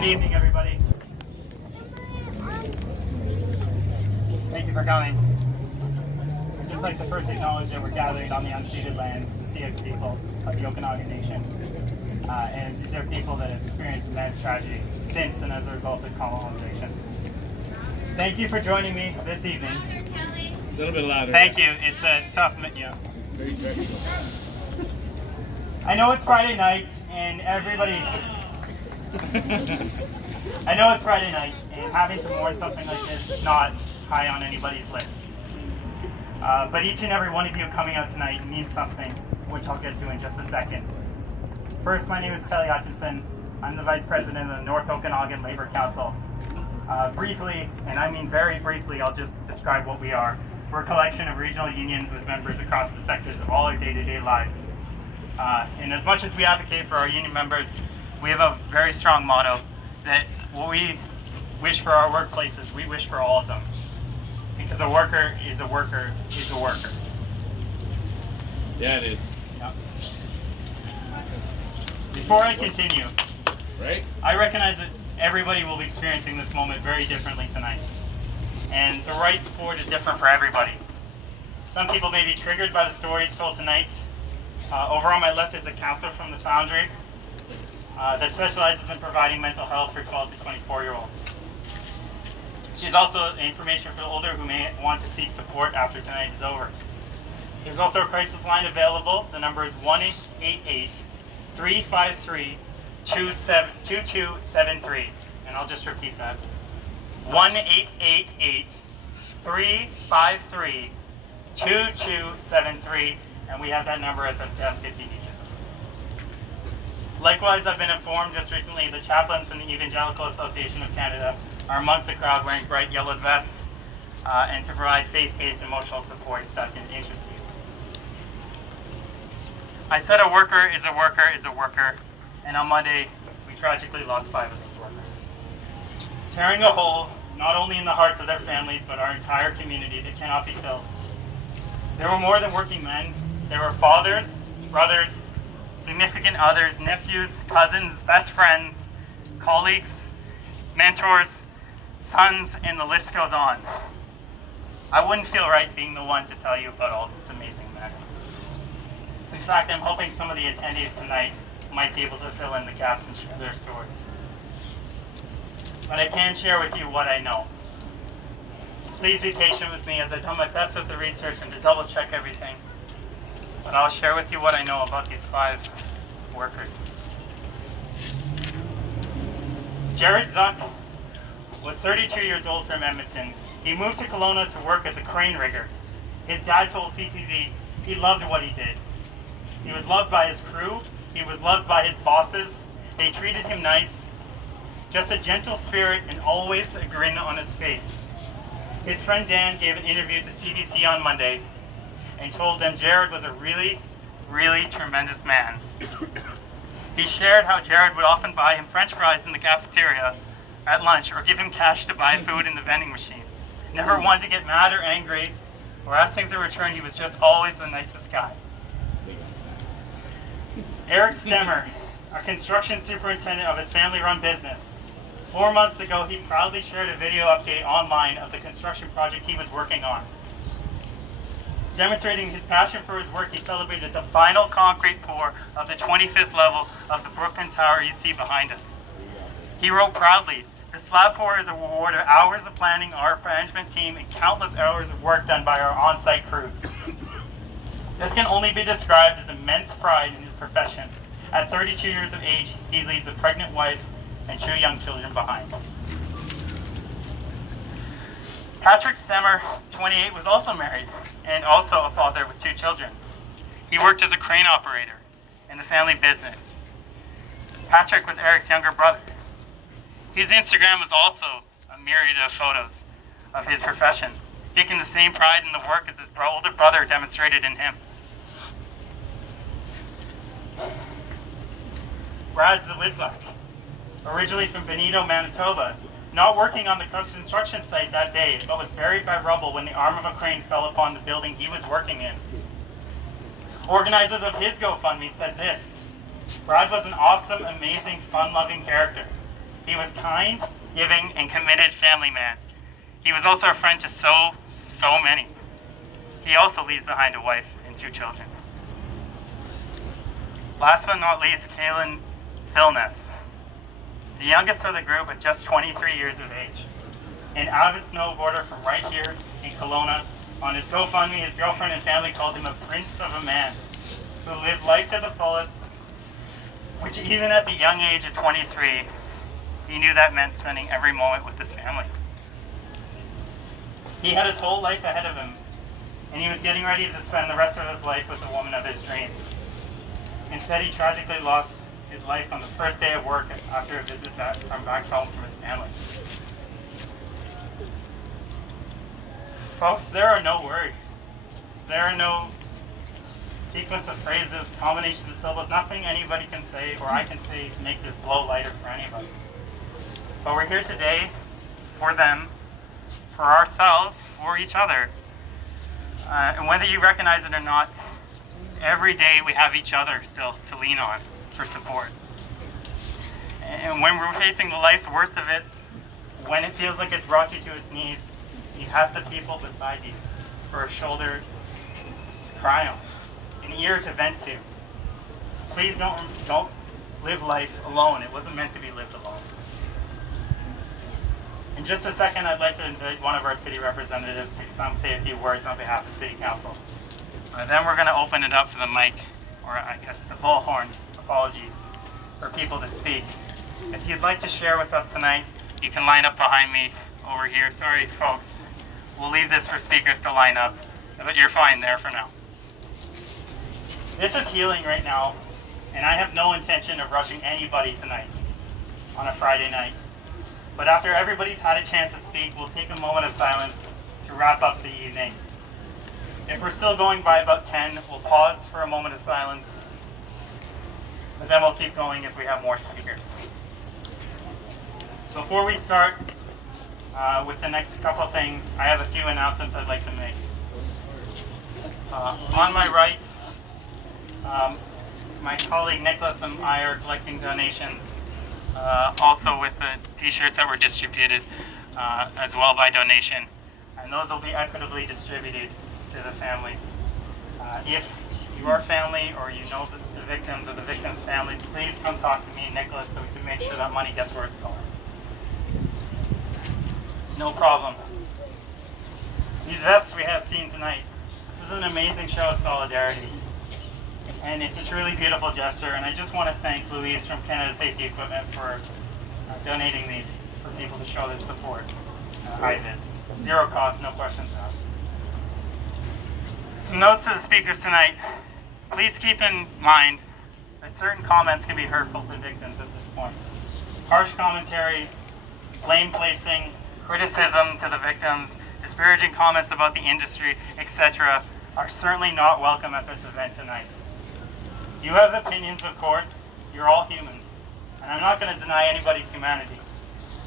Good evening, everybody. Thank you for coming. I'd just like to first acknowledge that we're gathering on the unceded lands of the Sioux people of the Okanagan Nation. And these are people that have experienced immense tragedy since and as a result of colonization. Thank you for joining me this evening. A little bit louder. Thank you. It's a tough yeah. It's very technical. I know it's Friday night and everybody... I know it's Friday night and having to mourn something like this is not high on anybody's list. But each and every one of you coming out tonight means something, which I'll get to in just a second. First, my name is Kelly Hutchinson. I'm the Vice President of the North Okanagan Labour Council. Briefly, and I mean very briefly, I'll just describe what we are. We're a collection of regional unions with members across the sectors of all our day-to-day lives. And as much as we advocate for our union members, we have a very strong motto that what we wish for our workplaces, we wish for all of them. Because a worker is a worker is a worker. Yeah, it is. Yep. Before I continue, right? I recognize that everybody will be experiencing this moment very differently tonight. And the right support is different for everybody. Some people may be triggered by the stories told tonight. Over on my left is a counselor from the Foundry that specializes in providing mental health for 12 to 24-year-olds. She's also information for the older who may want to seek support after tonight is over. There's also a crisis line available. The number is 1-888-353-2273. And I'll just repeat that. 1-888-353-2273. And we have that number at the desk if you need it. Likewise, I've been informed just recently the chaplains from the Evangelical Association of Canada are amongst the crowd wearing bright yellow vests and to provide faith-based emotional support that can interest you. I said a worker is a worker is a worker, and on Monday, we tragically lost 5 of those workers. Tearing a hole, not only in the hearts of their families, but our entire community that cannot be filled. There were more than working men. There were fathers, brothers, significant others, nephews, cousins, best friends, colleagues, mentors, sons, and the list goes on. I wouldn't feel right being the one to tell you about all these amazing men. In fact, I'm hoping some of the attendees tonight might be able to fill in the gaps and share their stories. But I can share with you what I know. Please be patient with me as I've done my best with the research and to double check everything. But I'll share with you what I know about these 5 workers. Jared Zuck was 32 years old from Edmonton. He moved to Kelowna to work as a crane rigger. His dad told CTV he loved what he did. He was loved by his crew. He was loved by his bosses. They treated him nice. Just a gentle spirit and always a grin on his face. His friend Dan gave an interview to CBC on Monday and told them Jared was a really, really tremendous man. He shared how Jared would often buy him French fries in the cafeteria at lunch or give him cash to buy food in the vending machine. Never wanted to get mad or angry or ask things in return. He was just always the nicest guy. Eric Stemmer, a construction superintendent of his family-run business. 4 months ago, he proudly shared a video update online of the construction project he was working on. Demonstrating his passion for his work, he celebrated the final concrete pour of the 25th level of the Brooklyn Tower you see behind us. He wrote proudly, "The slab pour is a reward of hours of planning, our management team, and countless hours of work done by our on-site crews." This can only be described as immense pride in his profession. At 32 years of age, he leaves a pregnant wife and 2 young children behind. Patrick Stemmer, 28, was also married and also a father with 2 children. He worked as a crane operator in the family business. Patrick was Eric's younger brother. His Instagram was also a myriad of photos of his profession, taking the same pride in the work as his older brother demonstrated in him. Brad Zawislak, originally from Benito, Manitoba, not working on the construction site that day, but was buried by rubble when the arm of a crane fell upon the building he was working in. Organizers of his GoFundMe said this: "Brad was an awesome, amazing, fun-loving character. He was kind, giving, and committed family man. He was also a friend to so many. He also leaves behind a wife and 2 children. Last but not least, Kaylin Philness, the youngest of the group with just 23 years of age. An avid snowboarder from right here in Kelowna. On his GoFundMe, his girlfriend and family called him a prince of a man who lived life to the fullest, which even at the young age of 23, he knew that meant spending every moment with his family. He had his whole life ahead of him, and he was getting ready to spend the rest of his life with the woman of his dreams. Instead, he tragically lost his life on the first day of work after a visit from back home from his family. Folks, there are no words. There are no sequence of phrases, combinations of syllables, nothing anybody can say or I can say to make this blow lighter for any of us. But we're here today for them, for ourselves, for each other. And whether you recognize it or not, every day we have each other still to lean on for support. And when we're facing the life's worst of it, when it feels like it's brought you to its knees, you have the people beside you for a shoulder to cry on, an ear to vent to. So please don't live life alone. It wasn't meant to be lived alone. In just a second, I'd like to invite one of our city representatives to say a few words on behalf of City Council. Then we're going to open it up to the mic, or I guess the bullhorn, apologies, for people to speak. If you'd like to share with us tonight, you can line up behind me over here. Sorry, folks. We'll leave this for speakers to line up, but you're fine there for now. This is healing right now, and I have no intention of rushing anybody tonight on a Friday night. But after everybody's had a chance to speak, we'll take a moment of silence to wrap up the evening. If we're still going by about 10, we'll pause for a moment of silence, but then we'll keep going if we have more speakers. Before we start with the next couple of things, I have a few announcements I'd like to make. On my right, my colleague Nicholas and I are collecting donations, also with the t-shirts that were distributed as well by donation, and those will be equitably distributed to the families. If you are family or you know the victims or the victims' families, please come talk to me and Nicholas so we can make sure that money gets where it's going. No problems. These vests we have seen tonight, this is an amazing show of solidarity. And it's a truly beautiful gesture, and I just want to thank Louise from Canada Safety Equipment for donating these for people to show their support. IVIS. Zero cost, no questions asked. Some notes to the speakers tonight. Please keep in mind that certain comments can be hurtful to victims at this point. Harsh commentary, blame placing, criticism to the victims, disparaging comments about the industry, etc. are certainly not welcome at this event tonight. You have opinions, of course. You're all humans. And I'm not going to deny anybody's humanity.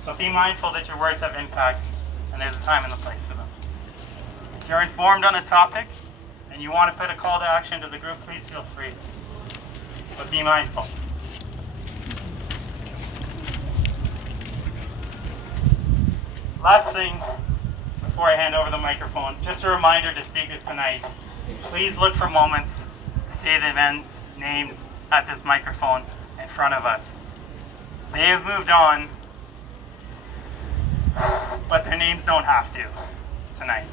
But be mindful that your words have impact, and there's a time and a place for them. If you're informed on a topic, and you want to put a call to action to the group, please feel free. But be mindful. Last thing, before I hand over the microphone, just a reminder to speakers tonight, please look for moments to say the event's names at this microphone in front of us. They have moved on, but their names don't have to tonight.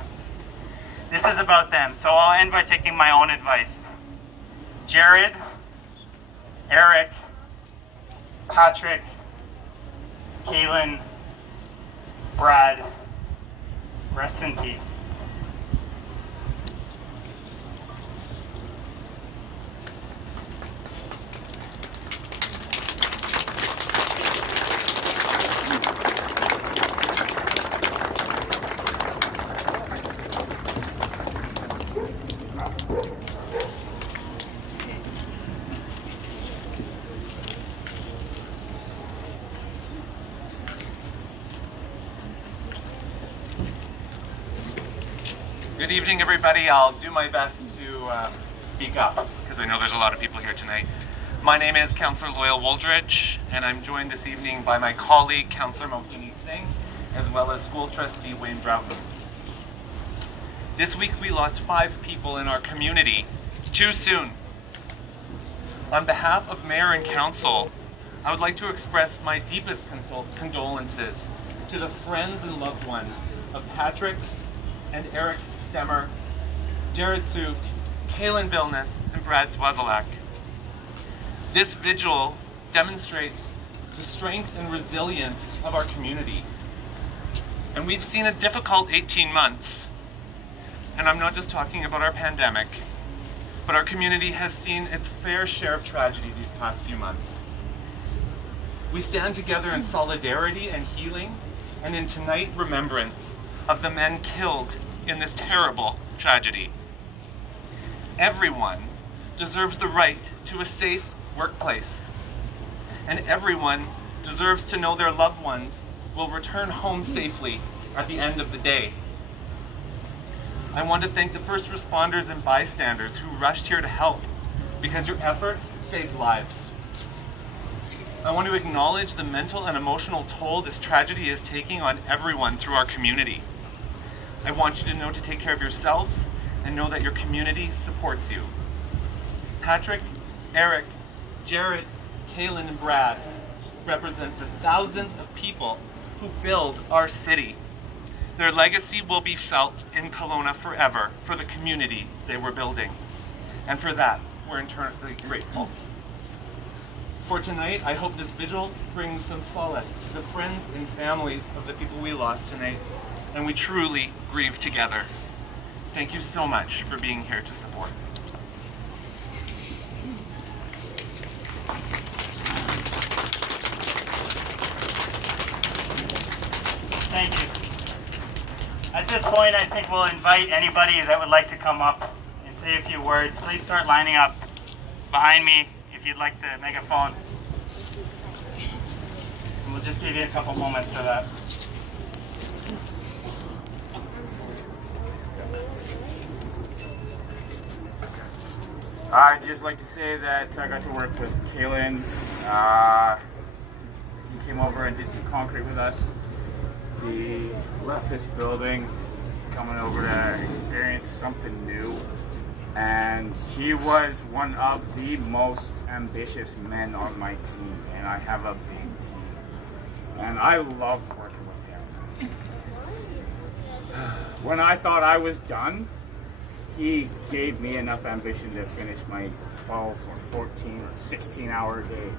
This is about them, so I'll end by taking my own advice. Jared, Eric, Patrick, Kaylin, Brad, rest in peace. Good evening, everybody. I'll do my best to speak up because I know there's a lot of people here tonight. My name is Councillor Loyal Wooldridge, and I'm joined this evening by my colleague, Councillor Mohini Singh, as well as School Trustee Wayne Broughton. This week we lost 5 people in our community, too soon. On behalf of Mayor and Council, I would like to express my deepest condolences to the friends and loved ones of Patrick and Eric Stemmer, Jared Zook, Kaylin Vilness, and Brad Swazalak. This vigil demonstrates the strength and resilience of our community. And we've seen a difficult 18 months. And I'm not just talking about our pandemic, but our community has seen its fair share of tragedy these past few months. We stand together in solidarity and healing, and in tonight remembrance of the men killed in this terrible tragedy. Everyone deserves the right to a safe workplace, and everyone deserves to know their loved ones will return home safely at the end of the day. I want to thank the first responders and bystanders who rushed here to help, because your efforts saved lives. I want to acknowledge the mental and emotional toll this tragedy is taking on everyone through our community. I want you to know to take care of yourselves and know that your community supports you. Patrick, Eric, Jared, Kaylin, and Brad represent the thousands of people who build our city. Their legacy will be felt in Kelowna forever for the community they were building. And for that, we're eternally grateful. For tonight, I hope this vigil brings some solace to the friends and families of the people we lost tonight, and we truly grieve together. Thank you so much for being here to support. Thank you. At this point, I think we'll invite anybody that would like to come up and say a few words. Please start lining up behind me if you'd like the megaphone. And we'll just give you a couple moments for that. I'd just like to say that I got to work with Kaylin. He came over and did some concrete with us. He left this building coming over to experience something new. And he was one of the most ambitious men on my team. And I have a big team. And I loved working with him. When I thought I was done, he gave me enough ambition to finish my 12 or 14 or 16-hour day.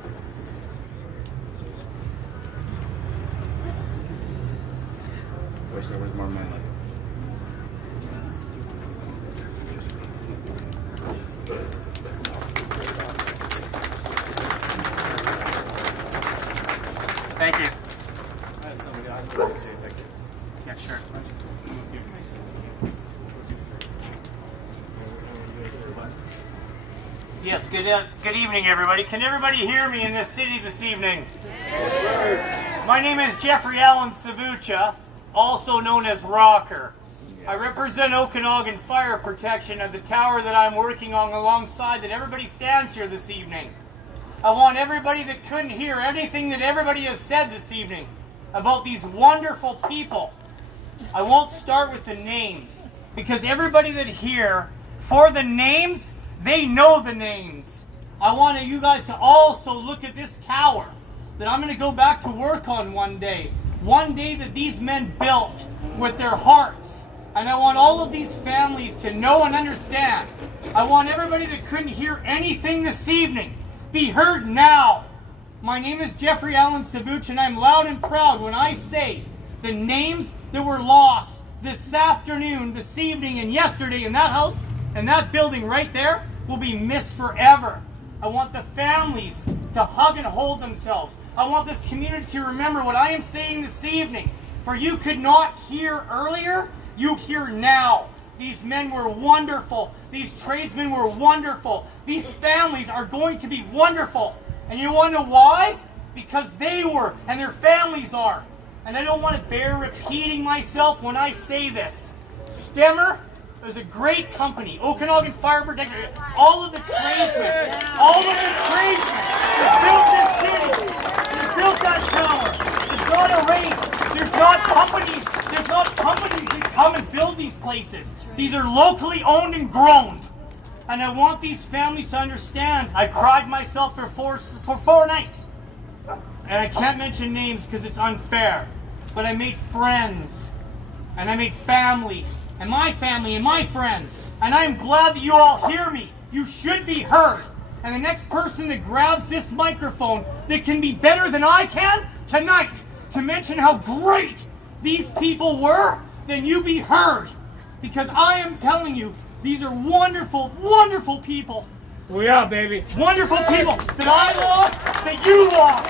Wish there was more men like him. Thank you. I have somebody else to say thank you. Yeah, sure. Yes, good evening, everybody. Can everybody hear me in this city this evening? Yes. My name is Jeffrey Allen Savucha, also known as Rocker. I represent Okanagan Fire Protection at the tower that I'm working on alongside that everybody stands here this evening. I want everybody that couldn't hear anything that everybody has said this evening about these wonderful people. I won't start with the names, because everybody that here, for the names, they know the names. I want you guys to also look at this tower that I'm going to go back to work on one day. One day that these men built with their hearts. And I want all of these families to know and understand. I want everybody that couldn't hear anything this evening be heard now. My name is Jeffrey Allen Savuch, and I'm loud and proud when I say the names that were lost this afternoon, this evening, and yesterday in that house and that building right there will be missed forever. I want the families to hug and hold themselves. I want this community to remember what I am saying this evening. For you could not hear earlier, you hear now. These men were wonderful. These tradesmen were wonderful. These families are going to be wonderful. And you want to know why? Because they were, and their families are. And I don't want to bear repeating myself when I say this. Stemmer is a great company. Okanagan Fire Protection, all of the tradesmen, places. These are locally owned and grown. And I want these families to understand. I cried myself for four nights. And I can't mention names because it's unfair. But I made friends. And I made family. And my friends. And I am glad that you all hear me. You should be heard. And the next person that grabs this microphone that can be better than I can tonight to mention how great these people were, then you be heard. Because I am telling you, these are wonderful, wonderful people. We are, baby. Wonderful people that I lost, that you lost.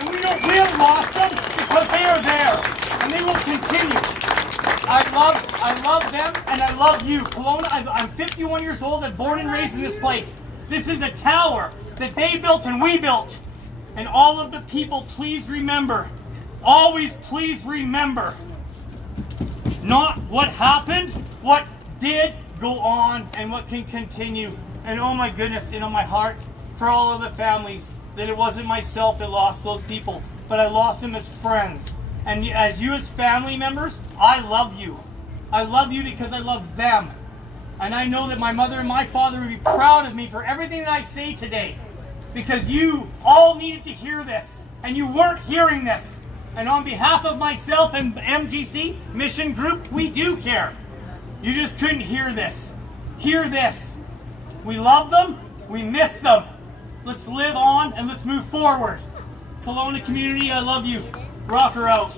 And we have lost them because they are there. And they will continue. I love them and I love you. Kelowna, I'm 51 years old. I'm born and raised in this place. This is a tower that they built and we built. And all of the people, please remember, always please remember, not what happened, what did go on and what can continue. And oh my goodness, in my heart for all of the families, that it wasn't myself that lost those people, but I lost them as friends. And as you as family members, I love you. I love you because I love them. And I know that my mother and my father would be proud of me for everything that I say today. Because you all needed to hear this. And you weren't hearing this. And on behalf of myself and MGC, Mission Group, we do care. You just couldn't hear this. Hear this. We love them. We miss them. Let's live on and let's move forward. Kelowna community, I love you. Rock her out.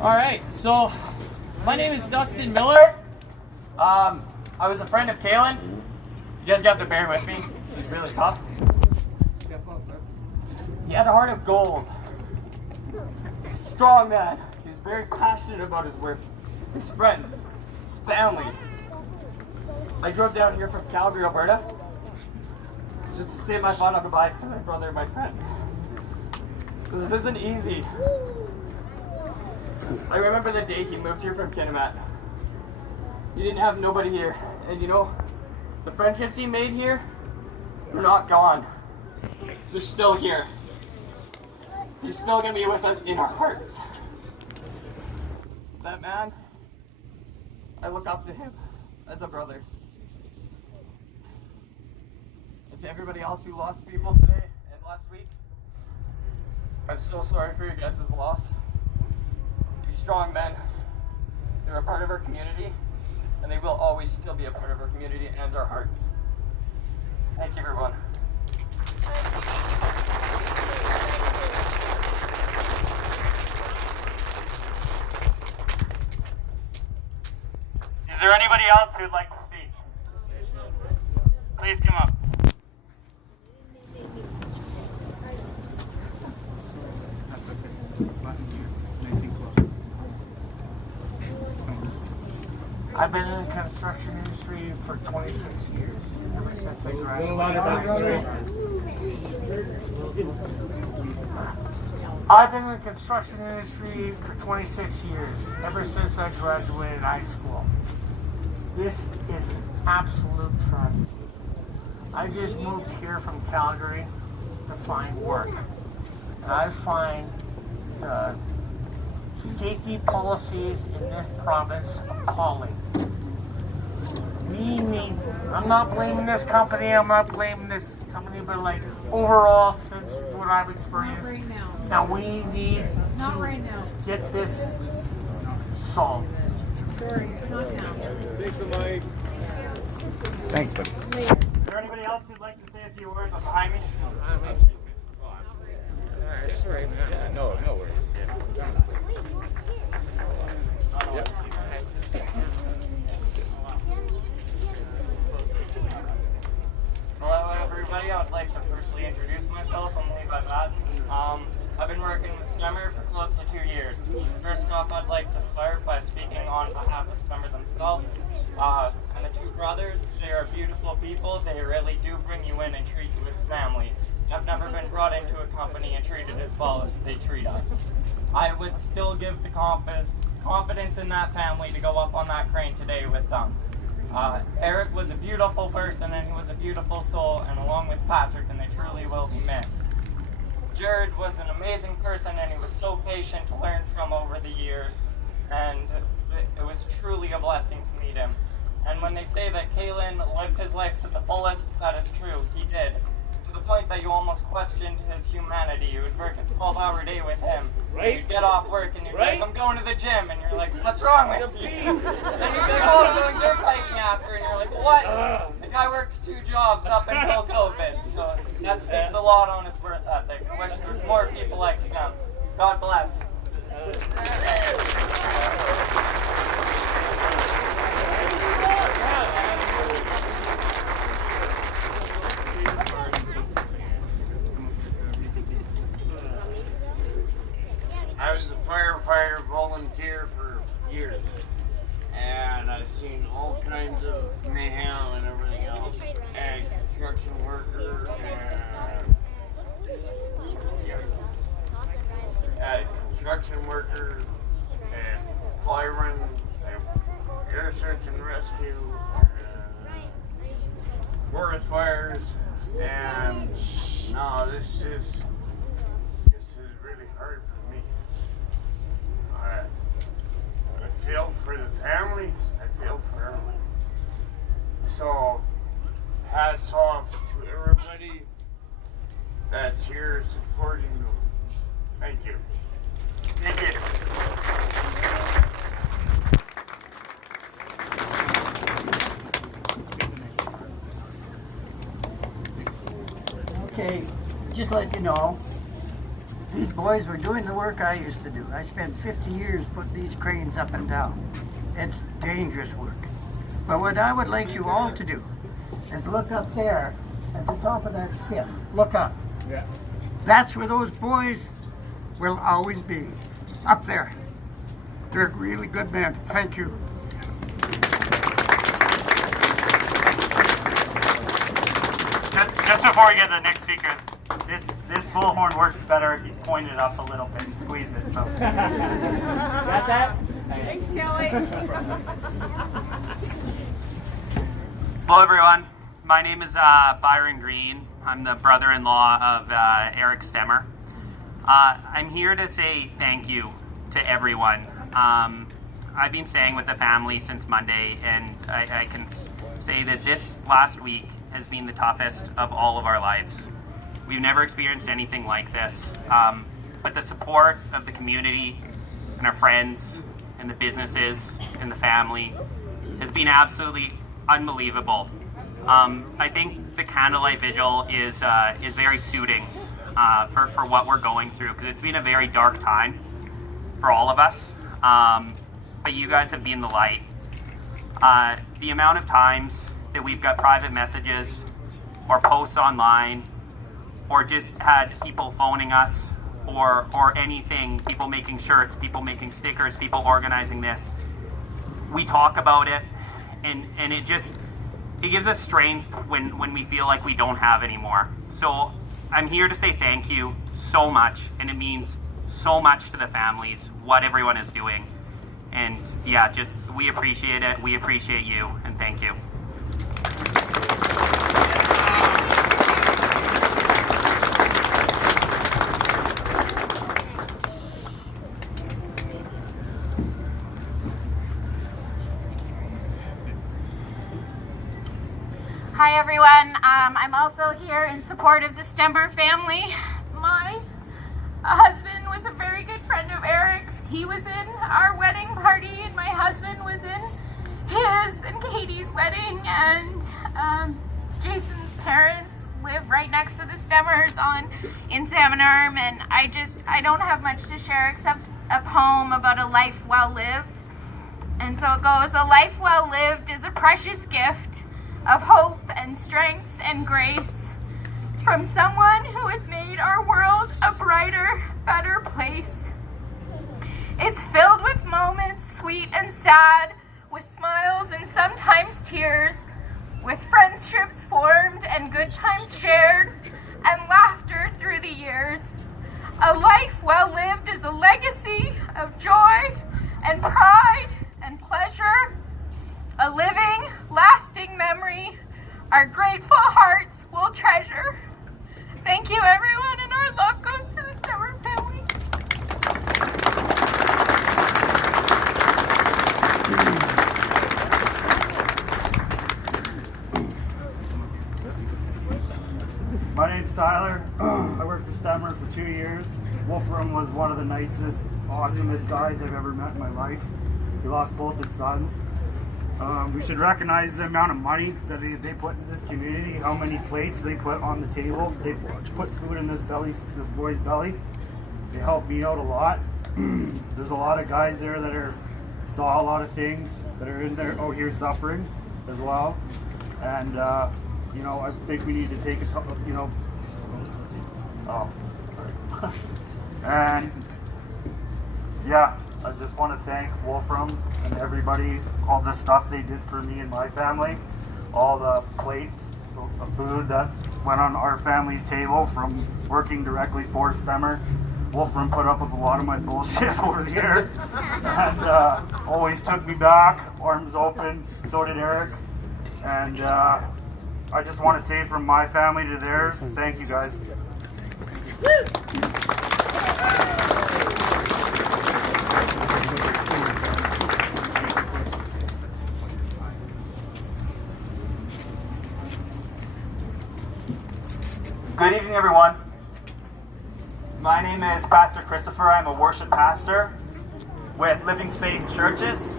All right, so my name is Dustin Miller. I was a friend of Kaylin. You guys got to bear with me. This is really tough. He had a heart of gold. Strong man. He was very passionate about his work, his friends, his family. I drove down here from Calgary, Alberta, just to say my final goodbyes to my brother and my friend. This isn't easy. I remember the day he moved here from Kitimat. He didn't have nobody here. And you know, the friendships he made here, they're not gone. They're still here. He's still going to be with us in our hearts. That man, I look up to him as a brother. And to everybody else who lost people today and last week, I'm so sorry for your guys' loss. These strong men, they're a part of our community, and they will always still be a part of our community and our hearts. Thank you, everyone. Is there anybody else who'd like to speak? Please come up. That's okay. Nice and close. I've been in the construction industry for 26 years, ever since I graduated high school. I've been in the construction industry for 26 years, ever since I graduated high school. This is an absolute tragedy. I just moved here from Calgary to find work. And I find the safety policies in this province appalling. I'm not blaming this company, but like overall, since what I've experienced, Not right now. now we need Not to right now. get this solved. Sorry, not now. Thanks, buddy. Is there anybody else who'd like to say a few words behind me? Sorry, man. Yeah, no worries. Hello, everybody. I would like to firstly introduce myself. I'm Levi Madden. I've been working with Scummer for close to 2 years. First off, I'd like to start by speaking on behalf of Scummer themselves. And the two brothers, they are beautiful people. They really do bring you in and treat you as family. I've never been brought into a company and treated as well as they treat us. I would still give the confidence in that family to go up on that crane today with them. Eric was a beautiful person and he was a beautiful soul, and along with Patrick, and they truly will be missed. Jared was an amazing person and he was so patient to learn from over the years, and it was truly a blessing to meet him. And when they say that Kalen lived his life to the fullest, that is true, he did. To the point that you almost questioned his humanity. You would work a 12-hour day with him. Right. You'd get off work and you'd be Right. like, I'm going to the gym. And you're like, what's wrong with you? Then you'd be like, oh, I'm going dirt biking after. And you're like, what? The guy worked 2 jobs up until COVID. So that speaks a lot on his work ethic. I wish there was more people like him. God bless. I was a firefighter volunteer for years, and I've seen all kinds of mayhem and everything else, and construction worker, and construction worker, and fireman, and air search and rescue, forest fires, and no, this is really hard for me. I feel for the family, I feel for everyone. So, hats off to everybody that's here supporting them. Thank you. Thank you. Okay, just let you know, these boys were doing the work I used to do. I spent 50 years putting these cranes up and down. It's dangerous work. But what I would like you all to do is look up there at the top of that skip. Look up. Yeah. That's where those boys will always be. Up there. They're really good men. Thank you. Just before we get to the next speaker, this bullhorn works better if you point it up a little bit and squeeze it. So. Got that? Thanks, Kelly. Hello everyone, my name is Byron Green. I'm the brother-in-law of Eric Stemmer. I'm here to say thank you to everyone. I've been staying with the family since Monday, and I can say that this last week has been the toughest of all of our lives. We've never experienced anything like this, but the support of the community and our friends and the businesses and the family has been absolutely unbelievable. I think the candlelight vigil is very suiting for what we're going through, because it's been a very dark time for all of us, but you guys have been the light. The amount of times that we've got private messages or posts online, or just had people phoning us, or anything, people making shirts, people making stickers, people organizing this. We talk about it, and it gives us strength when we feel like we don't have anymore. So I'm here to say thank you so much, and it means so much to the families, what everyone is doing. And yeah, just we appreciate it, we appreciate you, and thank you. Hi everyone, I'm also here in support of the Stemmer family. My husband was a very good friend of Eric's. He was in our wedding party, and my husband was in his and Katie's wedding, and Jason's parents live right next to the Stemmers in Salmon Arm, and I don't have much to share except a poem about a life well lived. And so it goes, a life well lived is a precious gift of hope and strength and grace from someone who has made our world a brighter, better place. It's filled with moments, sweet and sad, with smiles and sometimes tears, with friendships formed and good times shared, and laughter through the years. A life well lived is a legacy of joy and pride and pleasure, a living, lasting lasting memory our grateful hearts will treasure. Thank you, everyone, and our love goes to the Stemmer family. My name's Tyler. I worked for Stemmer for 2 years. Wolfram was one of the nicest, awesomest guys I've ever met in my life. He lost both his sons. We should recognize the amount of money that they put in this community, how many plates they put on the table. They put food in this boy's belly. They helped me out a lot. There's a lot of guys there that saw a lot of things that are in there out here suffering as well. And you know, I think we need to take a couple, you know, and yeah, I just want to thank Wolfram and everybody, all the stuff they did for me and my family, all the plates of food that went on our family's table from working directly for Stemmer. Wolfram put up with a lot of my bullshit over the years and always took me back, arms open. So did Eric. And I just want to say from my family to theirs, thank you guys. Good evening, everyone. My name is Pastor Christopher. I'm a worship pastor with Living Faith Churches.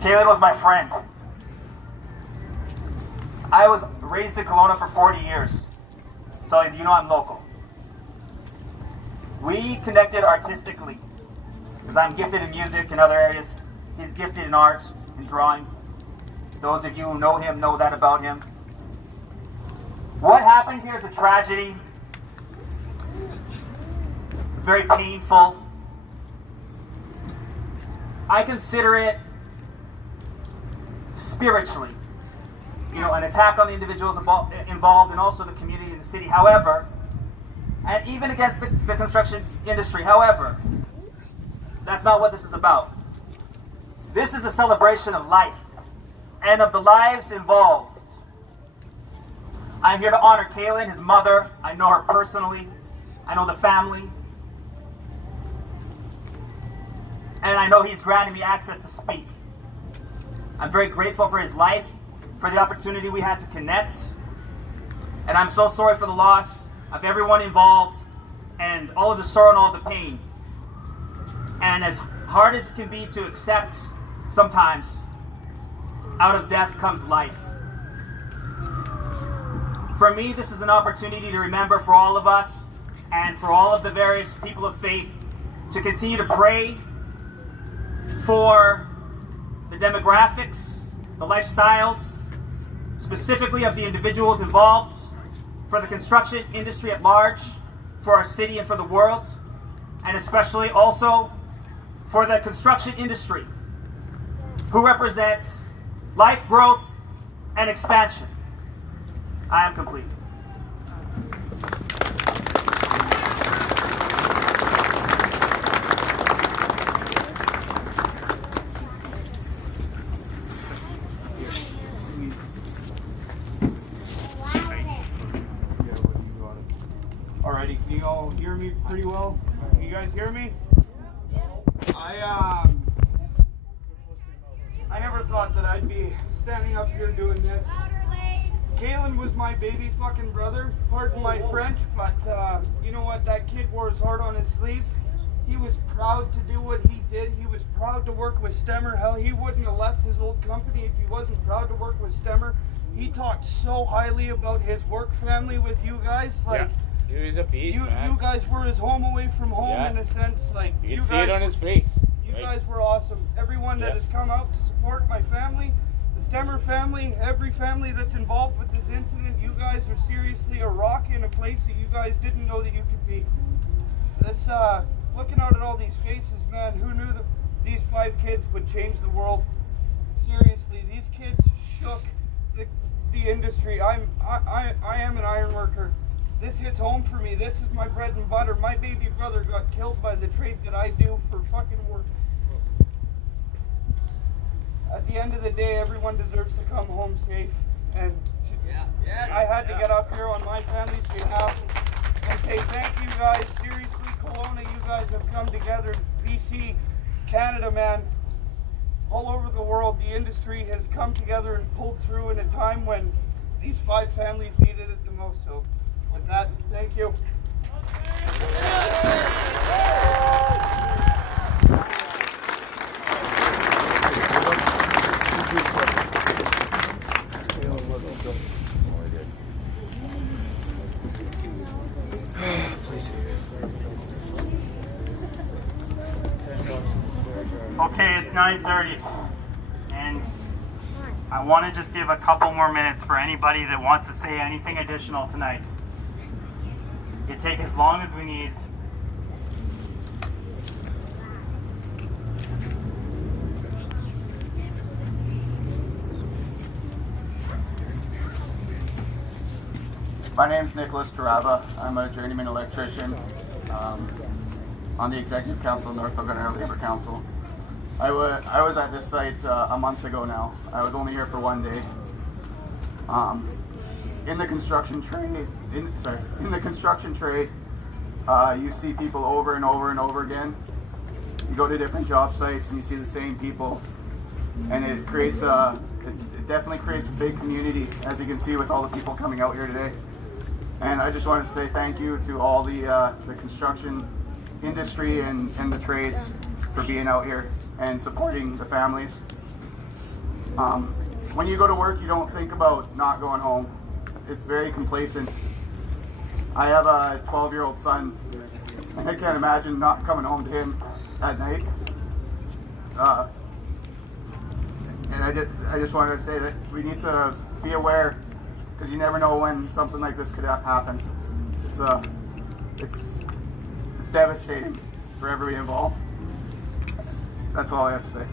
Caleb was my friend. I was raised in Kelowna for 40 years, so you know I'm local. We connected artistically, because I'm gifted in music and other areas. He's gifted in art and drawing. Those of you who know him know that about him. What happened here is a tragedy, very painful. I consider it spiritually, you know, an attack on the individuals involved and also the community and the city. However, and even against the construction industry. However, that's not what this is about. This is a celebration of life and of the lives involved. I'm here to honor Kaylin, his mother. I know her personally. I know the family. And I know he's granted me access to speak. I'm very grateful for his life, for the opportunity we had to connect. And I'm so sorry for the loss of everyone involved and all of the sorrow and all of the pain. And as hard as it can be to accept sometimes, out of death comes life. For me, this is an opportunity to remember for all of us and for all of the various people of faith to continue to pray for the demographics, the lifestyles, specifically of the individuals involved, for the construction industry at large, for our city and for the world, and especially also for the construction industry, who represents life, growth, and expansion. I am complete. Alrighty, can you all hear me pretty well? Can you guys hear me? I never thought that I'd be standing up here doing this. Kalen was my baby fucking brother, pardon my French, but you know what, that kid wore his heart on his sleeve. He was proud to do what he did. He was proud to work with Stemmer. Hell, he wouldn't have left his old company if he wasn't proud to work with Stemmer. He talked so highly about his work family with you guys. Like, yeah. He was a beast, man. You guys were his home away from home in a sense. Like, you can see it on his face. You guys were awesome. Everyone that has come out to support my family, the Stemmer family, every family that's involved with this incident, you guys are seriously a rock in a place that you guys didn't know that you could be. This, looking out at all these faces, man, who knew that these 5 kids would change the world? Seriously, these kids shook the industry. I am an iron worker. This hits home for me. This is my bread and butter. My baby brother got killed by the trade that I do for fucking work. at the end of the day, everyone deserves to come home safe. And I had to get up here on my family's behalf and say thank you guys. Seriously, Kelowna, you guys have come together. BC, Canada, man, all over the world, the industry has come together and pulled through in a time when these 5 families needed it the most. So with that, thank you. Okay, it's 9:30, and I want to just give a couple more minutes for anybody that wants to say anything additional tonight. You take as long as we need. My name's Nicholas Tarava. I'm a journeyman electrician on the Executive Council of North Okanagan Labour Council. I was at this site a month ago now. I was only here for 1 day. In the construction trade, you see people over and over and over again. You go to different job sites and you see the same people, and it creates it definitely creates a big community, as you can see with all the people coming out here today. And I just wanted to say thank you to all the construction industry and the trades for being out here and supporting the families. When you go to work, you don't think about not going home. It's very complacent. I have a 12-year-old son, and I can't imagine not coming home to him at night. And I just wanted to say that we need to be aware, because you never know when something like this could happen. It's devastating for everybody involved. That's all I have to say.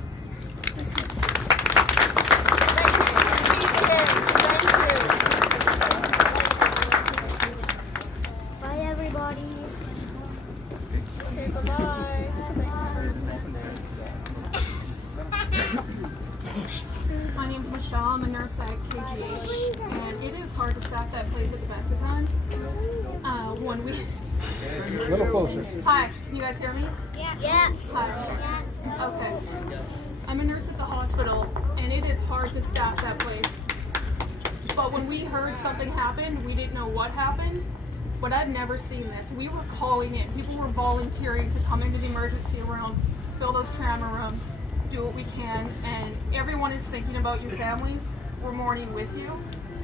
Bye, everybody. Okay, bye-bye. My name's Michelle. I'm a nurse at KGH, and it is hard to staff that place at the best of times. 1 week. A little closer. Hi, can you guys hear me? Yeah. Hi. Okay. I'm a nurse at the hospital, and it is hard to staff that place. But when we heard something happened, we didn't know what happened. But I've never seen this. We were calling in. People were volunteering to come into the emergency room, fill those trauma rooms, do what we can, and everyone is thinking about your families. We're mourning with you,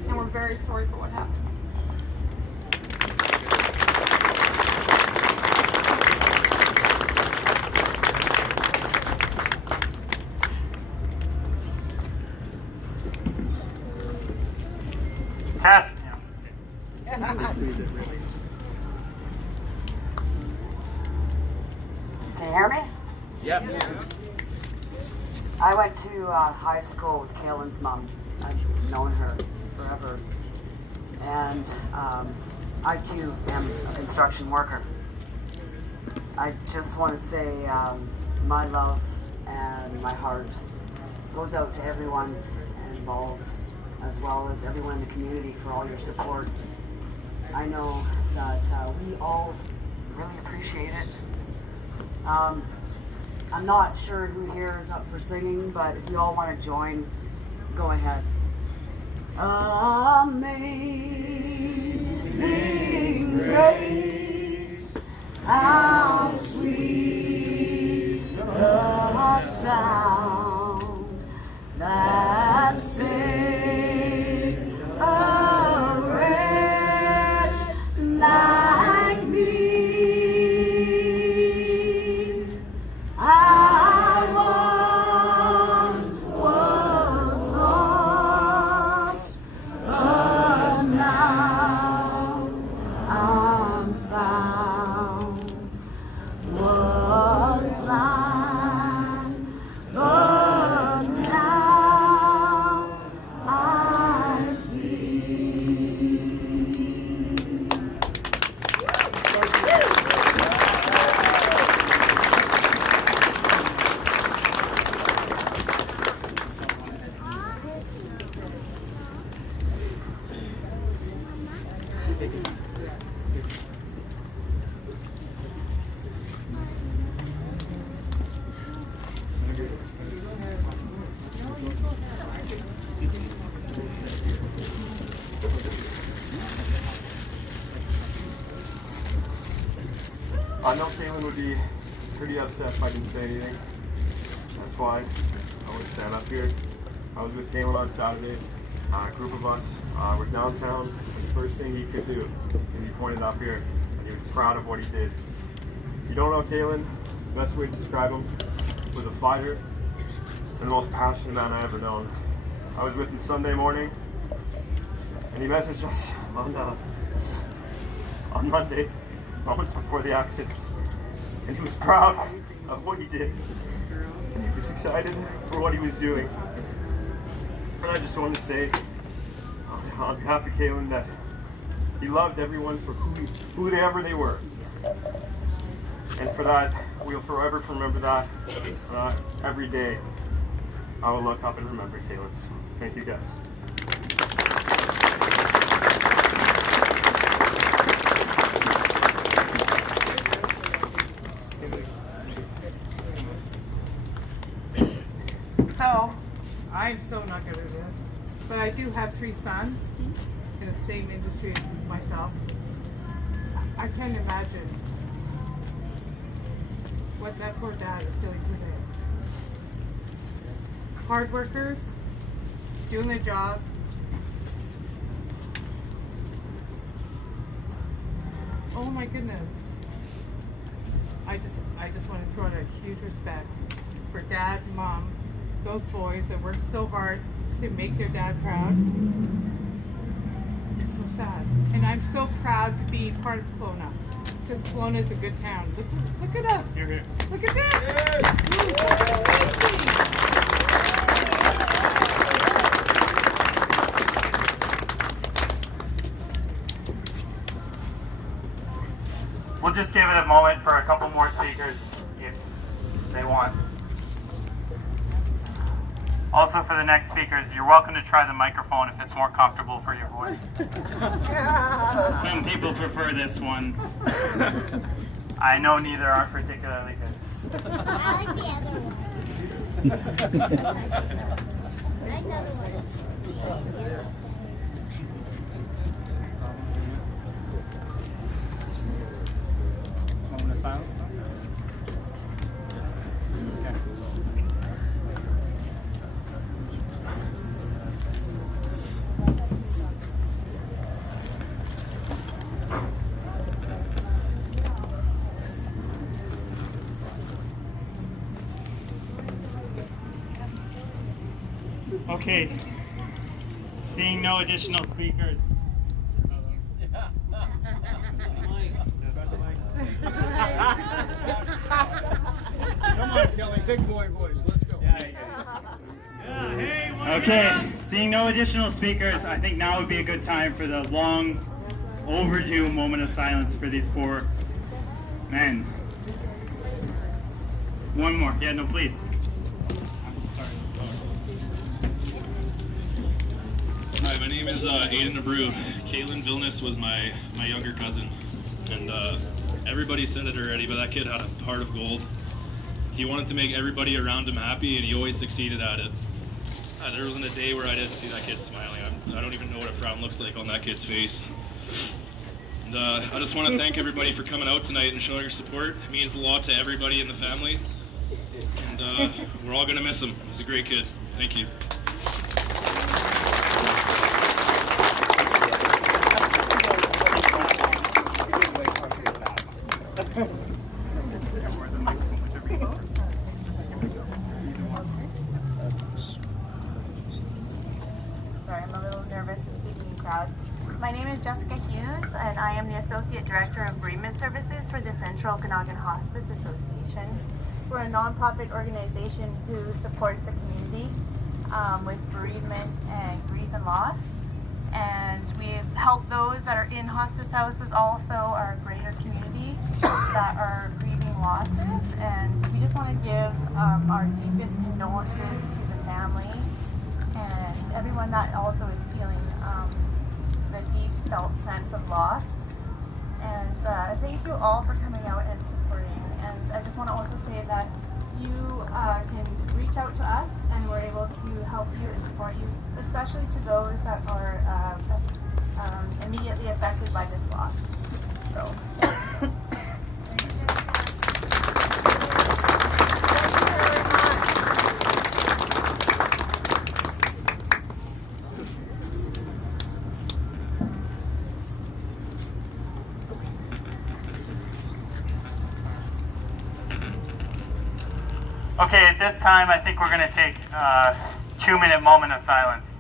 and we're very sorry for what happened. Test. Can you hear me? Yep. I went to high school with Kaylin's mom. I've known her forever. And I too am a construction worker. I just want to say my love and my heart goes out to everyone involved, as well as everyone in the community, for all your support. I know that we all really appreciate it. I'm not sure who here is up for singing, but if you all want to join, go ahead. Amazing grace, how sweet the sound that saved a wretch like me. I once was lost, but now I know Kaylin would be pretty upset if I didn't say anything. That's why I want to stand up here. I was with Kaylin on Saturday. A group of us were downtown. The first thing he could do, and he pointed up here, and he was proud of what he did. If you don't know Kaylin, the best way to describe him was a fighter and the most passionate man I ever known. I was with him Sunday morning, and he messaged us on Monday, moments before the accident, and he was proud of what he did, and he was excited for what he was doing. And I just wanted to say, on behalf of Kaylin, that he loved everyone for whoever they were, and for that, we'll forever remember that. Every day, I will look up and remember Kaylin. Thank you, guys. So, I'm so not good at this, but I do have 3 sons in the same industry as myself. I can't imagine what that poor dad is feeling today. Hard workers, doing their job. Oh my goodness. I just want to throw out a huge respect for dad, mom, those boys that work so hard to make their dad proud. It's so sad. And I'm so proud to be part of Kelowna, because Kelowna is a good town. Look at us. Here, here. Look at this. We'll just give it a moment for a couple more speakers if they want. Also, for the next speakers, you're welcome to try the microphone if it's more comfortable for your voice. Some people prefer this one. I know neither are particularly good. I like the other one. I like the other one. Moment of silence. Okay, seeing no additional speakers. Come on, Kelly, big boy voice. Let's go. Okay, seeing no additional speakers, I think now would be a good time for the long overdue moment of silence for these 4 men. One more. Yeah, no, please. Hi, my name is Aiden Abreu. Kaylin Vilnius was my younger cousin, and everybody said it already, but that kid had a heart of gold. He wanted to make everybody around him happy, and he always succeeded at it. There wasn't a day where I didn't see that kid smiling. I don't even know what a frown looks like on that kid's face. And I just want to thank everybody for coming out tonight and showing your support. It means a lot to everybody in the family, and we're all going to miss him. He's a great kid. Thank you. Sorry, I'm a little nervous and speaking in crowds. My name is Jessica Hughes, and I am the Associate Director of Bereavement Services for the Central Okanagan Hospice Association. We're a nonprofit organization who supports the community with bereavement and grief and loss. And we've helped those that are in hospice houses, also our greater community that are grieving losses. And we just want to give our deepest condolences to the family and everyone that also is feeling a deep felt sense of loss. And thank you all for coming out and supporting. And I just want to also say that you can reach out to us and we're able to help you and support you, especially to those that are immediately affected by this loss. So. Okay, at this time, I think we're going to take a 2-minute moment of silence.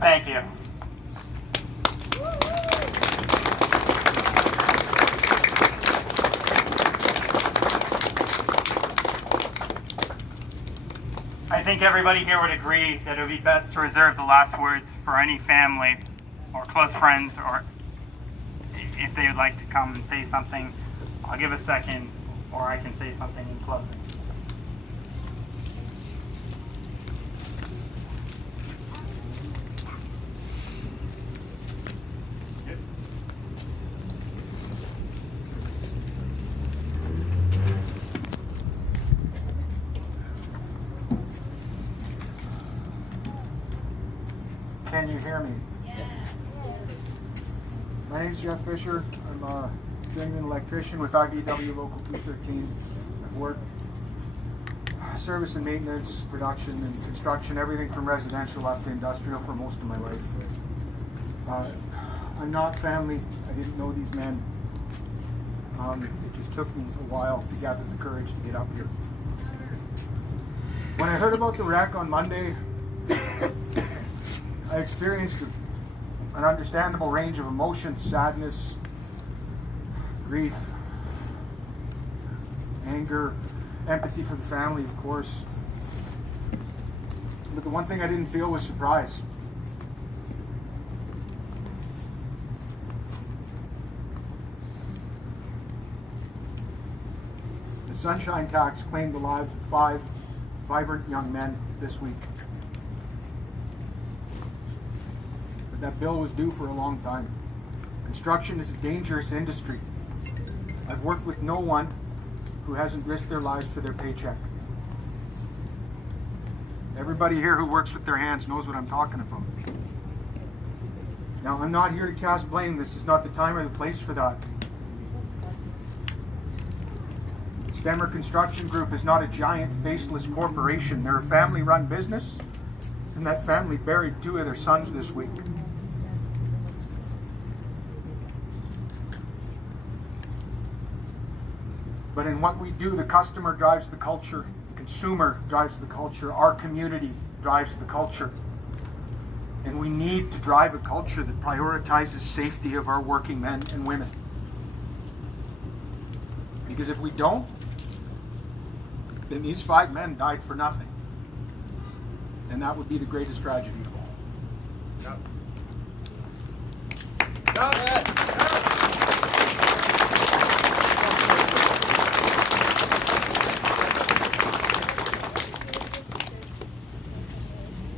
Thank you. I think everybody here would agree that it would be best to reserve the last words for any family or close friends, or if they would like to come and say something. I'll give a second, or I can say something in closing. Can you hear me? Yes. My name is Jeff Fisher. I'm a journeyman electrician with IDW Local 213. I've worked service and maintenance, production and construction, everything from residential up to industrial for most of my life. I'm not family. I didn't know these men. It just took me a while to gather the courage to get up here. When I heard about the wreck on Monday, I experienced an understandable range of emotions: sadness, grief, anger, empathy for the family, of course. But the one thing I didn't feel was surprise. The Sunshine Tax claimed the lives of 5 vibrant young men this week. That bill was due for a long time. Construction is a dangerous industry. I've worked with no one who hasn't risked their lives for their paycheck. Everybody here who works with their hands knows what I'm talking about. Now, I'm not here to cast blame. This is not the time or the place for that. Stemmer Construction Group is not a giant faceless corporation. They're a family-run business, and that family buried 2 of their sons this week. But in what we do, the customer drives the culture, the consumer drives the culture, our community drives the culture. And we need to drive a culture that prioritizes safety of our working men and women. Because if we don't, then these 5 men died for nothing. And that would be the greatest tragedy of all.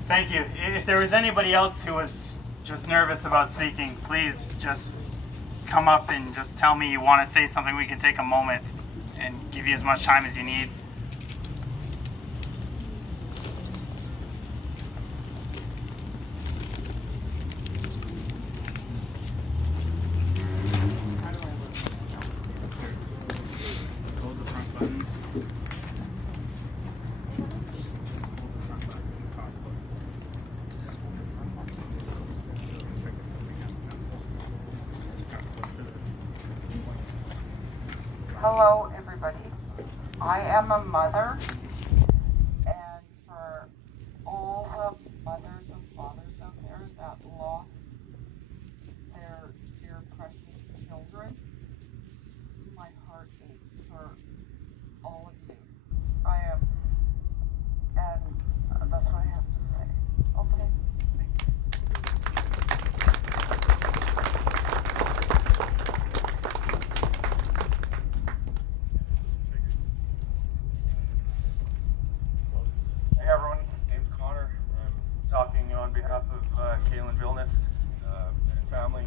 Thank you. If there was anybody else who was just nervous about speaking, please just come up and just tell me you want to say something. We can take a moment and give you as much time as you need. Hello, everybody. I am a mother, and for all the mothers and fathers out there that lost their dear, precious children, my heart aches for all of you. I am, and that's what I have to say. Okay. Talking on behalf of Kaylin Vilnius and family.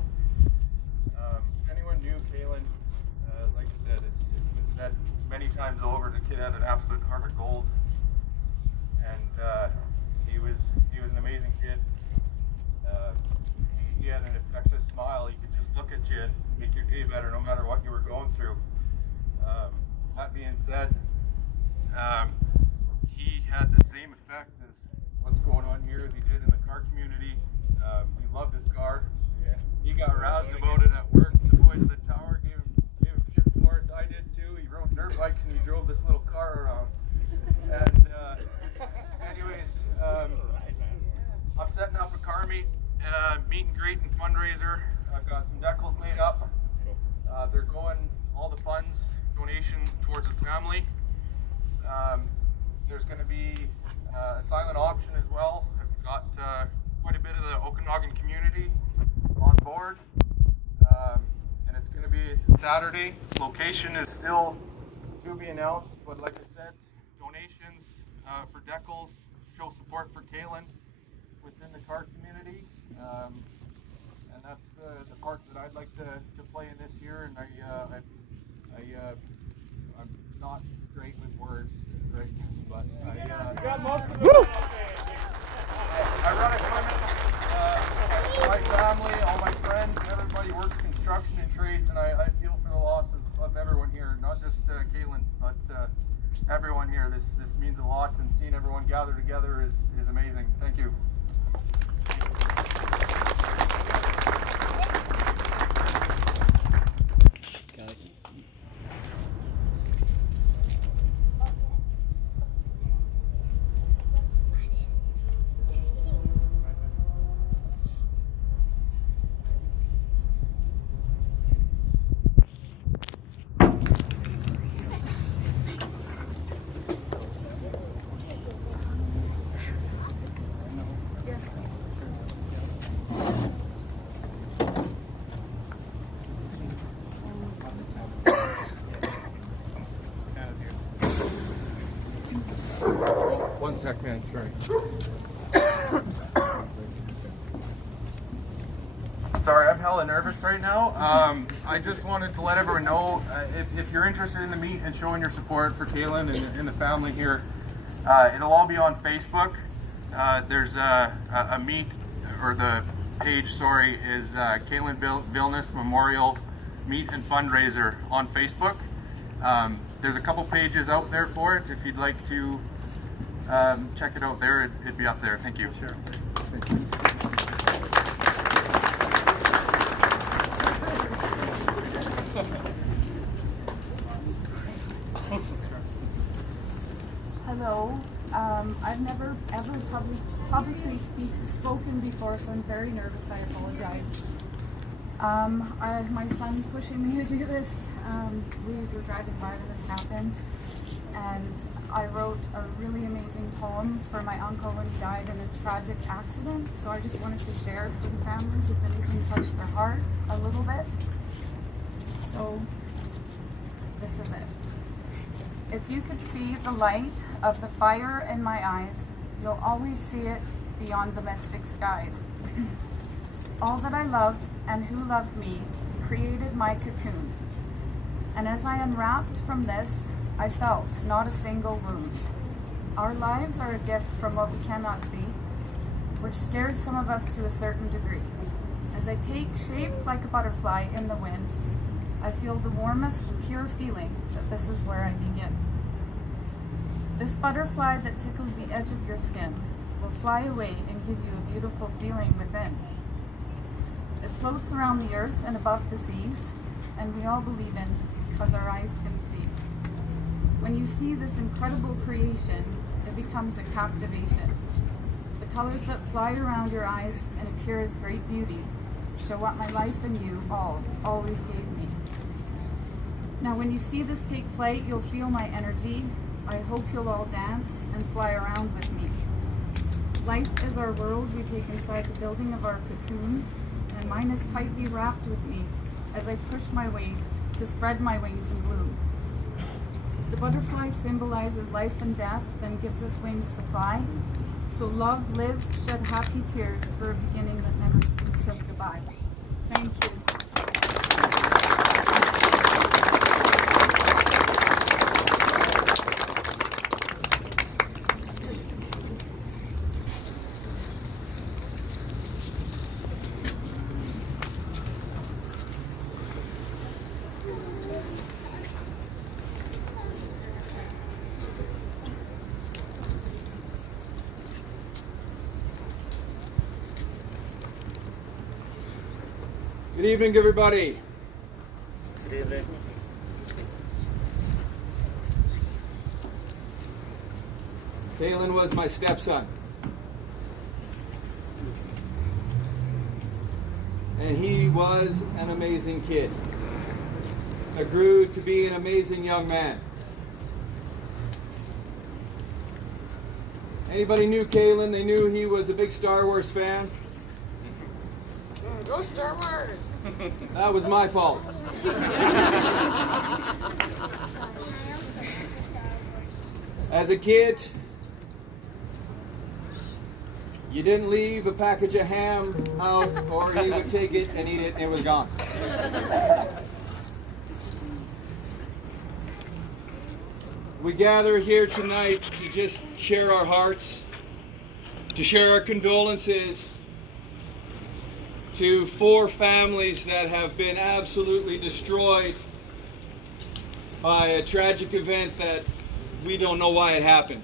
If anyone knew Kaylin, like I said, it's been said many times over, the kid had an absolute heart of gold, and he was an amazing kid. He had an infectious smile. He could just look at you and make your day better no matter what you were going through. That being said, he had the same effect as what's going on here as he did in the car community. He loved his car. He got roused about it at work. The boys at the tower gave him shit for it. I did too. He rode dirt bikes and he drove this little car around. And anyways, I'm setting up a car meet and greet and fundraiser. I've got some decals made up. They're going, all the funds, donation towards the family. There's going to be a silent auction as well. I've got quite a bit of the Okanagan community on board, and it's going to be Saturday. Location is still to be announced, but like I said, donations for decals show support for Kaylin within the car community, and that's the part that I'd like to play in this year. And I'm not great with words, right? But I run a clinic. My family, all my friends, everybody works construction and trades, and I feel for the loss of everyone here, not just Kaylin, but everyone here. This means a lot, and seeing everyone gather together is amazing. Thank you. One sec, man, sorry. Sorry, I'm hella nervous right now. I just wanted to let everyone know, if you're interested in the meet and showing your support for Kaylin and the family here, it'll all be on Facebook. There's a meet, or the page, sorry, is Kaylin Vilnius Memorial Meet and Fundraiser on Facebook. there's a couple pages out there for it. If you'd like to check it out there, it'd be up there. Thank you. Sure. Hello. I've never ever publicly spoken before, so I'm very nervous. I apologize. My son's pushing me to do this. We were driving by when this happened, and I wrote a really amazing poem for my uncle when he died in a tragic accident. So I just wanted to share it for the families if anything touched their heart a little bit. So this is it. If you could see the light of the fire in my eyes, you'll always see it beyond the mystic skies. All that I loved and who loved me created my cocoon. And as I unwrapped from this, I felt not a single wound. Our lives are a gift from what we cannot see, which scares some of us to a certain degree. As I take shape like a butterfly in the wind, I feel the warmest, pure feeling that this is where I begin. This butterfly that tickles the edge of your skin will fly away and give you a beautiful feeling within. It floats around the earth and above the seas, and we all believe in because our eyes can see. When you see this incredible creation, it becomes a captivation. The colors that fly around your eyes and appear as great beauty show what my life and you all always gave me. Now when you see this take flight, you'll feel my energy. I hope you'll all dance and fly around with me. Life is our world we take inside the building of our cocoon, and mine is tightly wrapped with me as I push my way to spread my wings and bloom. The butterfly symbolizes life and death, then gives us wings to fly. So love, live, shed happy tears for a beginning that never speaks of goodbye. Thank you. Good evening, everybody. Good evening. Kalen was my stepson. And he was an amazing kid. That grew to be an amazing young man. Anybody knew Kalen, they knew he was a big Star Wars fan. Go Star Wars! That was my fault. As a kid, you didn't leave a package of ham out, or he would take it and eat it and it was gone. We gather here tonight to just share our hearts, to share our condolences to 4 families that have been absolutely destroyed by a tragic event that we don't know why it happened.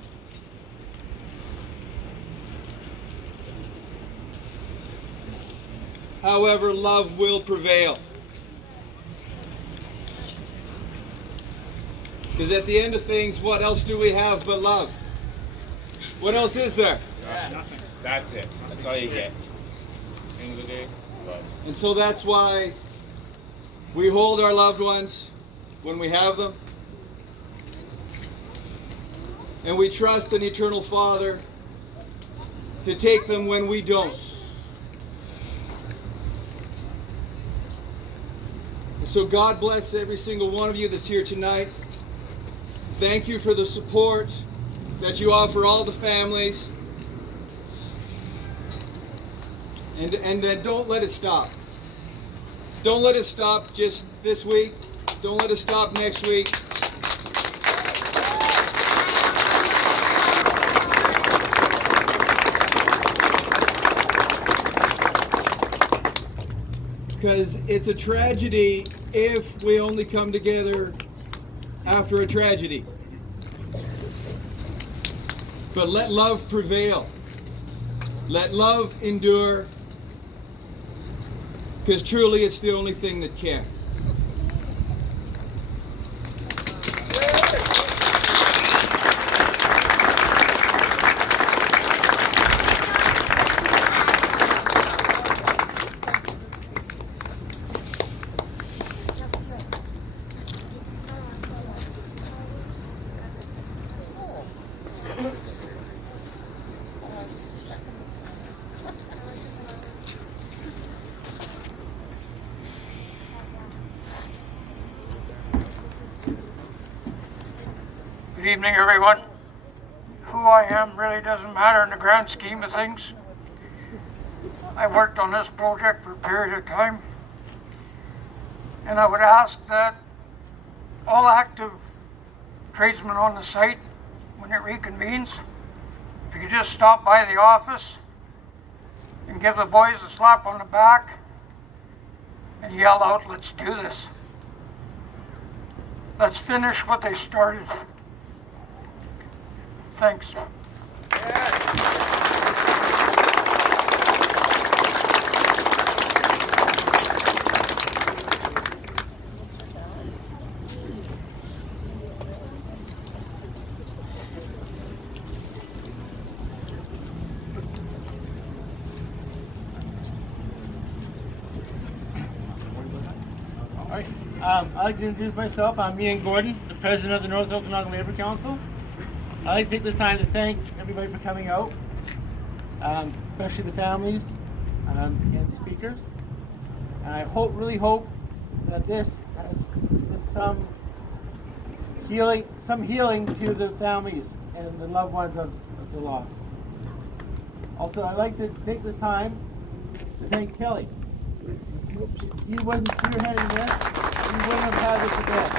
However, love will prevail. Because at the end of things, what else do we have but love? What else is there? Nothing. That's it. That's all you get. End of the day. And so that's why we hold our loved ones when we have them. And we trust an eternal Father to take them when we don't. And so God bless every single one of you that's here tonight. Thank you for the support that you offer all the families. And don't let it stop. Don't let it stop just this week. Don't let it stop next week. Because it's a tragedy if we only come together after a tragedy. But let love prevail. Let love endure, because truly it's the only thing that can. Good evening, everyone. Who I am really doesn't matter in the grand scheme of things. I worked on this project for a period of time, and I would ask that all active tradesmen on the site, when it reconvenes, if you could just stop by the office and give the boys a slap on the back and yell out, "Let's do this. Let's finish what they started." Thanks. Alright, I'd like to introduce myself. I'm Ian Gordon, the president of the North Okanagan Labour Council. I'd like to take this time to thank everybody for coming out, especially the families and the speakers. And I really hope that this has been some healing to the families and the loved ones of the lost. Also, I'd like to take this time to thank Kelly. If he wasn't spearheading this, we wouldn't have had this event.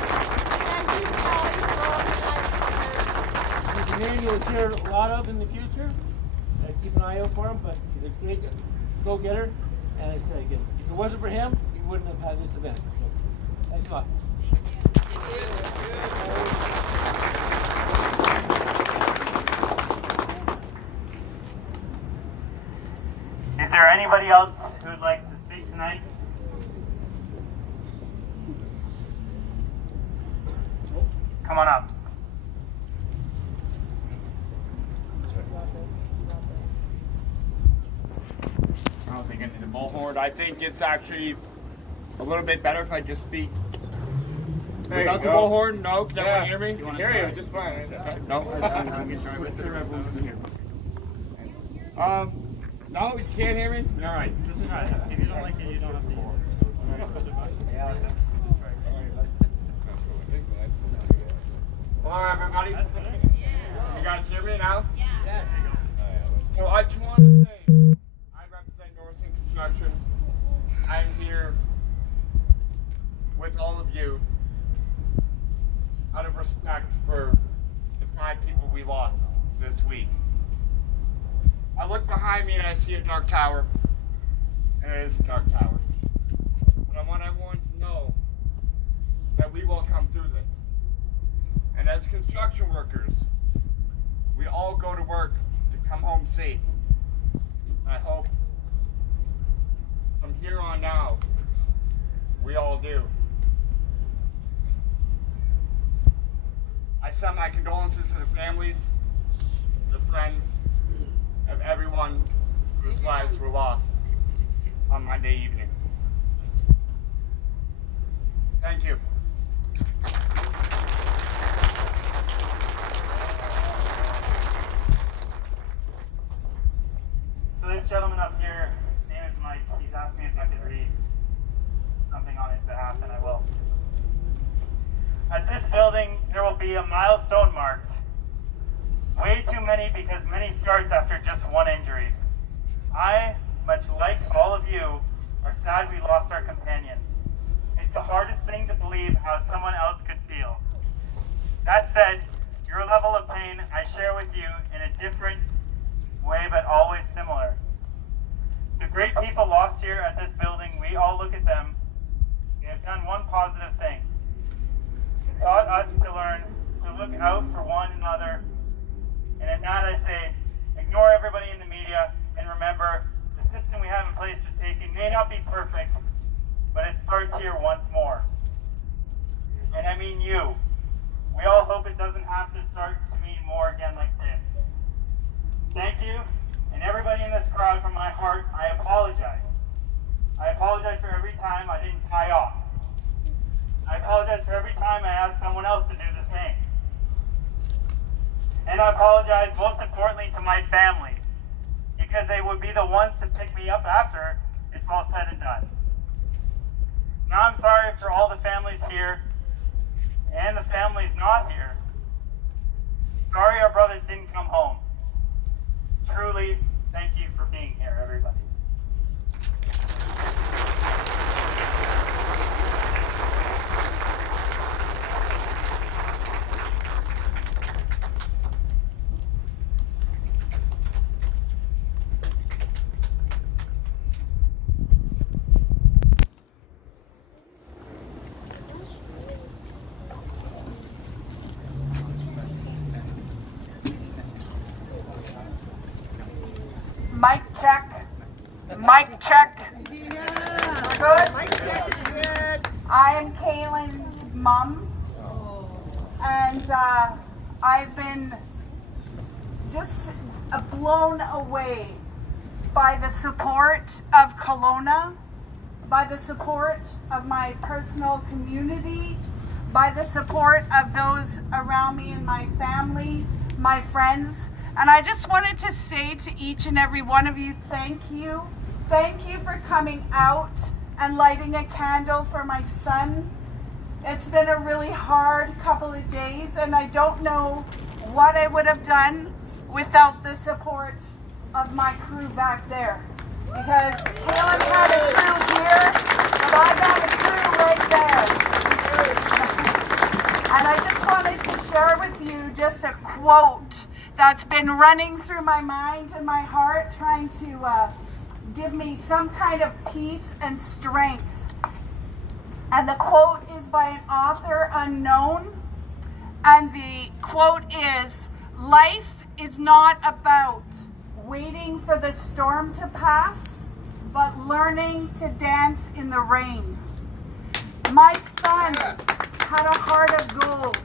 He's a name you'll hear a lot of in the future. Keep an eye out for him, but he's a great go-getter. And I say again, if it wasn't for him, we wouldn't have had this event. So, thanks a lot. Is there anybody else who would like to speak tonight? Come on up. I don't think I need a bullhorn. I think it's actually a little bit better if I just speak without the bullhorn. No, can everyone hear me? You want to hear you just fine. No. No, you can't hear me? All right. This is right. If you don't like it, you don't have to use it. Hello, everybody. You guys hear me now? Yeah. So I just want to say, I represent North Construction. I'm here with all of you out of respect for the 5 people we lost this week. I look behind me and I see a dark tower, and it is a dark tower. But I want everyone to know that we will come through this. And as construction workers, we all go to work to come home safe. I hope from here on now, we all do. I send my condolences to the families, the friends of everyone whose lives were lost on Monday evening. Thank you. So this gentleman up here, his name is Mike. He's asked me if I could read something on his behalf, and I will. At this building, there will be a milestone marked. Way too many, because many starts after just one injury. I, much like all of you, are sad we lost our companions. It's the hardest thing to believe how someone else could feel. That said, your level of pain I share with you in a different way, but always similar. The great people lost here at this building, we all look at them. They have done one positive thing. taught us to learn to look out for one another. And in that I say, ignore everybody in the media and remember the system we have in place for safety may not be perfect, but it starts here once more. And I mean you. We all hope it doesn't have to start to mean more again like this. Thank you, and everybody in this crowd, from my heart, I apologize. I apologize for every time I didn't tie off. I apologize for every time I asked someone else to do the same. And I apologize most importantly to my family, because they would be the ones to pick me up after it's all said and done. Now I'm sorry for all the families here and the families not here. Sorry our brothers didn't come home. Truly, thank you for being here, everybody. Mic check. Mic check. Good. I am Kaylin's mom, and I've been just blown away by the support of Kelowna, by the support of my personal community, by the support of those around me and my family, my friends. And I just wanted to say to each and every one of you, thank you. Thank you for coming out and lighting a candle for my son. It's been a really hard couple of days, and I don't know what I would have done without the support of my crew back there. Because Kaylin had a crew here, but I got a crew right there. And I just wanted to share with you just a quote that's been running through my mind and my heart, trying to give me some kind of peace and strength. And the quote is by an author unknown, and the quote is, "Life is not about waiting for the storm to pass, but learning to dance in the rain." My son had a heart of gold,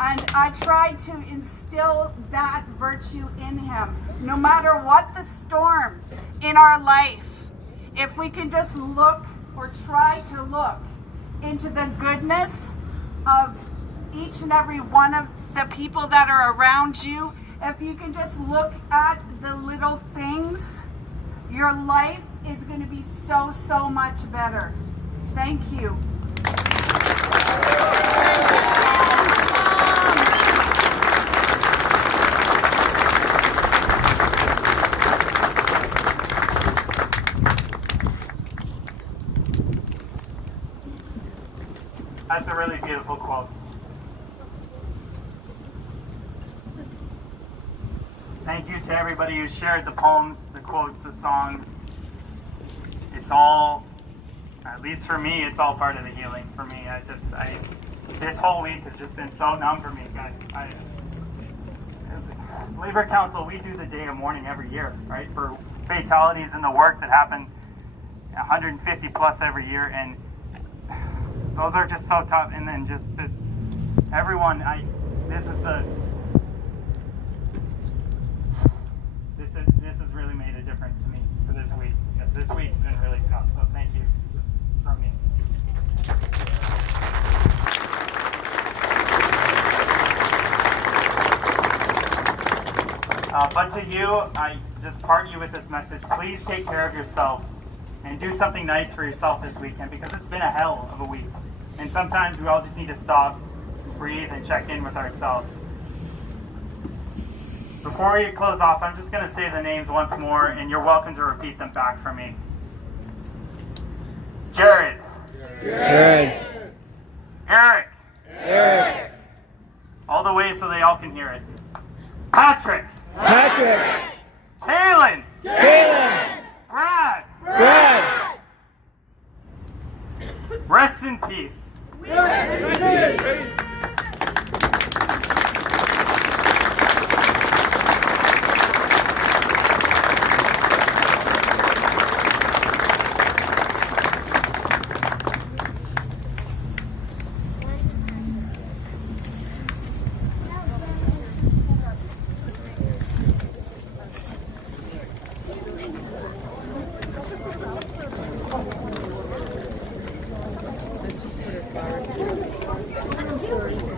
and I tried to instill that virtue in him. No matter what the storm in our life, if we can just look or try to look into the goodness of each and every one of the people that are around you, if you can just look at the little things, your life is going to be so, so much better. Thank you. That's a really beautiful quote. Thank you to everybody who shared the poems, the quotes, the songs. It's all, at least for me, it's all part of the healing for me. This whole week has just been so numb for me, guys. Labour Council, we do the day of mourning every year, right? For fatalities and the work that happen 150 plus every year, and those are just so tough. And then just everyone, this has really made a difference to me for this week, because this week's been really tough. So thank you, just from me. But to you, I just part you with this message. Please take care of yourself and do something nice for yourself this weekend, because it's been a hell of a week. And sometimes we all just need to stop, breathe, and check in with ourselves. Before we close off, I'm just going to say the names once more, and you're welcome to repeat them back for me. Jared. Jared. Eric. Eric. All the way so they all can hear it. Patrick. Patrick. Kaylin. Kaylin. Brad. Brad. Rest in peace. Rest in peace. I'm sorry.